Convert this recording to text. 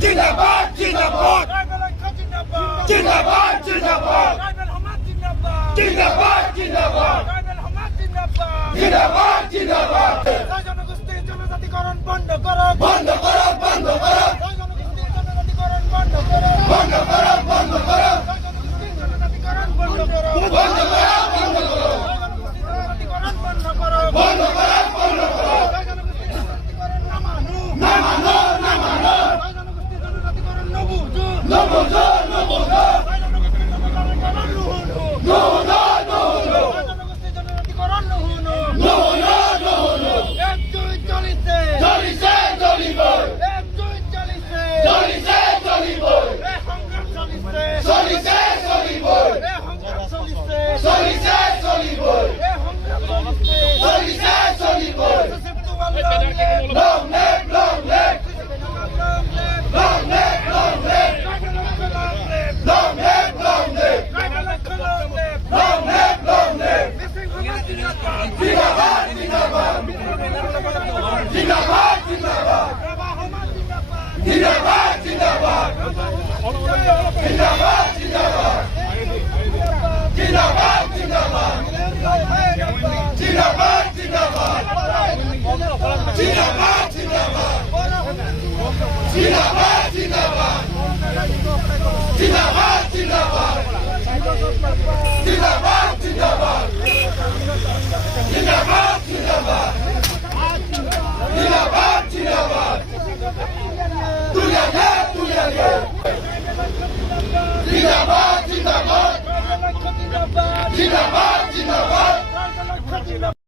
জিন্দাবাদ জিন্দাবাদ জিন্দাবাদ জিন্দাবাদ জিন্দাবাদ জিন্দাবাদ জিন্দাবাদ জিন্দাবাদ জিন্দাবাদ জনগোষ্ঠীর জনজাতিকরণ বন্ধ করো বন্ধ করো বন্ধ করো জনগোষ্ঠীর জনজাতিকরণ বন্ধ করো বন্ধ করো বন্ধ করো জনগোষ্ঠীর জনজাতিকরণ বন্ধ করো বন্ধ করো বন্ধ করো জনগোষ্ঠীর জনজাতিকরণ বন্ধ করো বন্ধ করো বন্ধ করো জনগোষ্ঠীর জনজাতিকরণ না মানো না মানো না মানো জনগোষ্ঠীর জনজাতিকরণ ন বুঝো no বুঝো no বুঝো জনগোষ্ঠীর জনজাতিকরণ no no no no জনগোষ্ঠীর জনজাতিকরণ নুহুনো no no no no একজুই চলিছে চলিছে চলিব একজুই চলিছে চলিছে চলিব এ সংগ্রাম চলিছে চলিছে চলিব এ সংগ্রাম চলিছে চলিছে চলিব এ সংগ্রাম চলিছে চলিছে চলিব long live long live long live long live long live long live long live long live জিন্দাবাদ জিন্দাবাদ জিন্দাবাদ জিন্দাবাদ জিন্দাবাদ জিন্দাবাদ জিন্দাবাদ জিন্দাবাদ জিন্দাবাদ জিন্দাবাদ জিন্দাবাদ জিন্দাবাদ জিন্দাবাদ জিন্দাবাদ জিন্দাবাদ জিন্দাবাদ জিন্দাবাদ জিন্দাবাদ জিন্দাবাদ